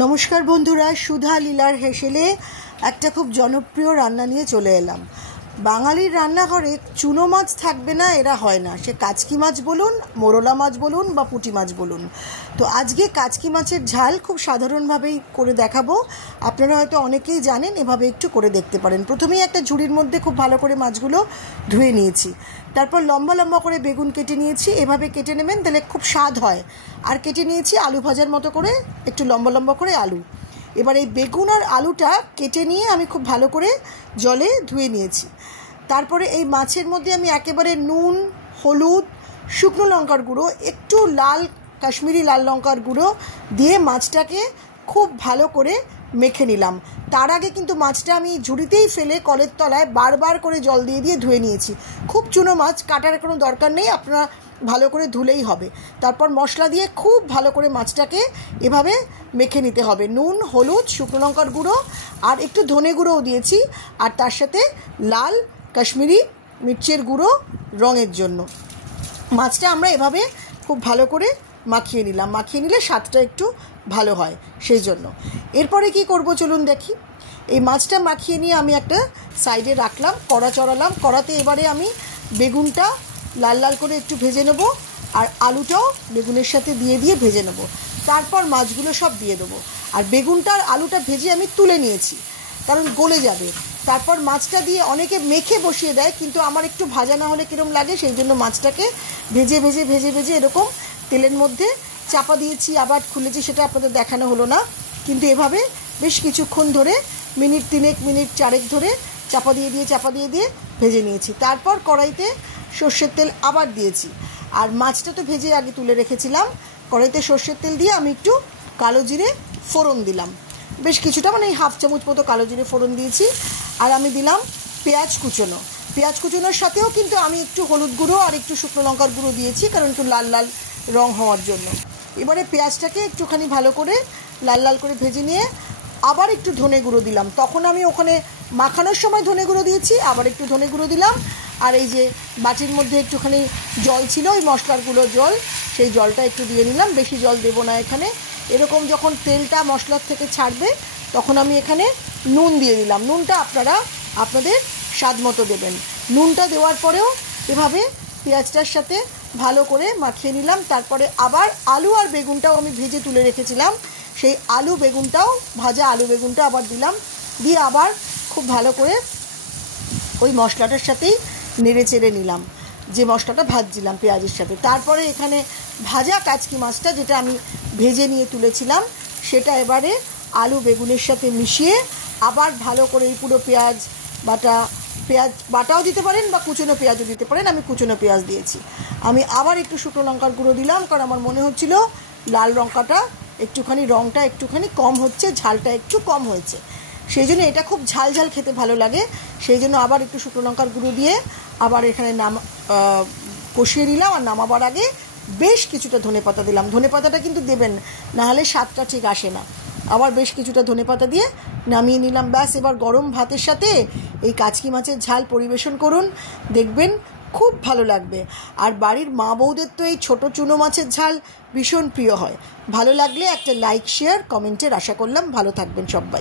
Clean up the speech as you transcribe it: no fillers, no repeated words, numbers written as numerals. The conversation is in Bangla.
নমস্কার বন্ধুরা, সুধা লীলার হেসেলে একটা খুব জনপ্রিয় রান্না নিয়ে চলে এলাম। বাঙালির রান্নাঘরে চুনো মাছ থাকবে না এরা হয় না, সে কাচকি মাছ বলুন, মোরলা মাছ বলুন বা পুঁটি মাছ বলুন। তো আজকে কাচকি মাছের ঝাল খুব সাধারণভাবেই করে দেখাবো। আপনারা হয়তো অনেকেই জানেন, এভাবে একটু করে দেখতে পারেন। প্রথমেই একটা ঝুড়ির মধ্যে খুব ভালো করে মাছগুলো ধুয়ে নিয়েছি, তারপর লম্বা লম্বা করে বেগুন কেটে নিয়েছি। এভাবে কেটে নেবেন, তাহলে খুব স্বাদ হয়। আর কেটে নিয়েছি আলু ভাজার মতো করে, একটু লম্বা লম্বা করে আলু। এবার এই বেগুন আর আলুটা কেটে নিয়ে আমি খুব ভালো করে জলে ধুয়ে নিয়েছি। তারপরে এই মাছের মধ্যে আমি একেবারে নুন, হলুদ, শুকনো লঙ্কার গুঁড়ো, একটু লাল কাশ্মীরি লাল লঙ্কার গুঁড়ো দিয়ে মাছটাকে খুব ভালো করে মেখে নিলাম। তার আগে কিন্তু মাছটা আমি ঝুড়িতেই ফেলে কলের তলায় বারবার করে জল দিয়ে দিয়ে ধুয়ে নিয়েছি। খুব চুনো মাছ, কাটার কোনো দরকার নেই, আপনারা ভালো করে ধুলেই হবে। তারপর মশলা দিয়ে খুব ভালো করে মাছটাকে এভাবে মেখে নিতে হবে। নুন, হলুদ, শুকনো লঙ্কার গুঁড়ো আর একটু ধনে গুঁড়োও দিয়েছি, আর তার সাথে লাল কাশ্মীরি মির্চের গুঁড়ো রঙের জন্য। মাছটা আমরা এভাবে খুব ভালো করে মাখিয়ে নিলাম। মাখিয়ে নিলে স্বাদটা একটু ভালো হয়, সেই জন্য। এরপরে কি করব চলুন দেখি। এই মাছটা মাখিয়ে নিয়ে আমি একটা সাইডে রাখলাম, কড়া চড়ালাম। কড়াতে এবারে আমি বেগুনটা লাল লাল করে একটু ভেজে নেব, আর আলুটাও বেগুনের সাথে দিয়ে দিয়ে ভেজে নেব। তারপর মাছগুলো সব দিয়ে দেবো। আর বেগুনটা আর আলুটা ভেজে আমি তুলে নিয়েছি, কারণ গলে যাবে। তারপর মাছটা দিয়ে অনেকে মেখে বসিয়ে দেয়, কিন্তু আমার একটু ভাজা না হলে কীরকম লাগে, সেই জন্য মাছটাকে ভেজে ভেজে ভেজে ভেজে এরকম তেলের মধ্যে চাপা দিয়েছি, আবার খুলেছি, সেটা আপনাদের দেখানো হলো না। কিন্তু এভাবে বেশ কিছুক্ষণ ধরে, মিনিট 3 মিনিট 4 ধরে চাপা দিয়ে দিয়ে ভেজে নিয়েছি। তারপর কড়াইতে সর্ষের তেল আবার দিয়েছি, আর মাছটা তো ভেজে আগে তুলে রেখেছিলাম। কড়াইতে সর্ষের তেল দিয়ে আমি একটু কালো জিরে ফোড়ন দিলাম, বেশ কিছুটা, মানে এই 1/2 চামচ মতো কালো জিরে ফোড়ন দিয়েছি। আর আমি দিলাম পেঁয়াজ কুচোনো। পেঁয়াজ কুচোনোর সাথেও কিন্তু আমি একটু হলুদ গুঁড়ো আর একটু শুকনো লঙ্কার গুঁড়ো দিয়েছি, কারণ একটু লাল লাল রং হওয়ার জন্য। এবারে পেঁয়াজটাকে একটুখানি ভালো করে লাল লাল করে ভেজে নিয়ে আবার একটু ধনে গুঁড়ো দিলাম। তখন আমি ওখানে মাখানোর সময় ধনে গুঁড়ো দিয়েছি, আবার একটু ধনে গুঁড়ো দিলাম। আর এই যে বাটির মধ্যে একটুখানি জল ছিল, ওই মশলারগুলো জল, সেই জলটা একটু দিয়ে নিলাম। বেশি জল দেবো না এখানে। এরকম যখন তেলটা মশলার থেকে ছাড়বে, তখন আমি এখানে নুন দিয়ে দিলাম। নুনটা আপনারা আপনাদের স্বাদ মতো দেবেন। নুনটা দেওয়ার পরেও এভাবে পেঁয়াজটার সাথে ভালো করে মাখিয়ে নিলাম। তারপরে আবার আলু আর বেগুনটাও আমি ভেজে তুলে রেখেছিলাম, সেই আলু বেগুনটাও, ভাজা আলু বেগুনটা আবার দিলাম। দিয়ে আবার খুব ভালো করে ওই মশলাটার সাথেই নেড়ে চেড়ে নিলাম, যে মশলাটা ভাজছিলাম পেঁয়াজের সাথে। তারপরে এখানে ভাজা কাচকি মাছটা, যেটা আমি ভেজে নিয়ে তুলেছিলাম, সেটা এবারে আলু বেগুনের সাথে মিশিয়ে আবার ভালো করে এই পুরো পেঁয়াজ বাটাও দিতে পারেন বা কুচনো পেঁয়াজও দিতে পারেন। আমি কুচনো পেঁয়াজ দিয়েছি। আমি আবার একটু শুকনো লঙ্কার গুঁড়ো দিলাম, কারণ আমার মনে হচ্ছিল লাল লঙ্কাটা একটুখানি, রঙটা একটুখানি কম হচ্ছে, ঝালটা একটু কম হয়েছে, সেই জন্য এটা খুব ঝাল ঝাল খেতে ভালো লাগে। সেই জন্য আবার একটু শুকনো লঙ্কার গুঁড়ো দিয়ে আবার এখানে কষিয়ে নিলাম। আর নামাবার আগে বেশ কিছুটা ধনেপাতা দিলাম। ধনেপাতাটা কিন্তু দেবেন, নাহলে স্বাদটা ঠিক আসে না। আবার বেশ কিছুটা ধনেপাতা দিয়ে নামিয়ে নিলাম। ব্যাস, এবার গরম ভাতের সাথে এই কাচকি মাছের ঝাল পরিবেশন করুন, দেখবেন খুব ভালো লাগবে। আর বাড়ির মা বউদের তো এই ছোটো চুনো মাছের ঝাল ভীষণ প্রিয় হয়। ভালো লাগলে একটা লাইক, শেয়ার, কমেন্টের আশা করলাম। ভালো থাকবেন সবাই।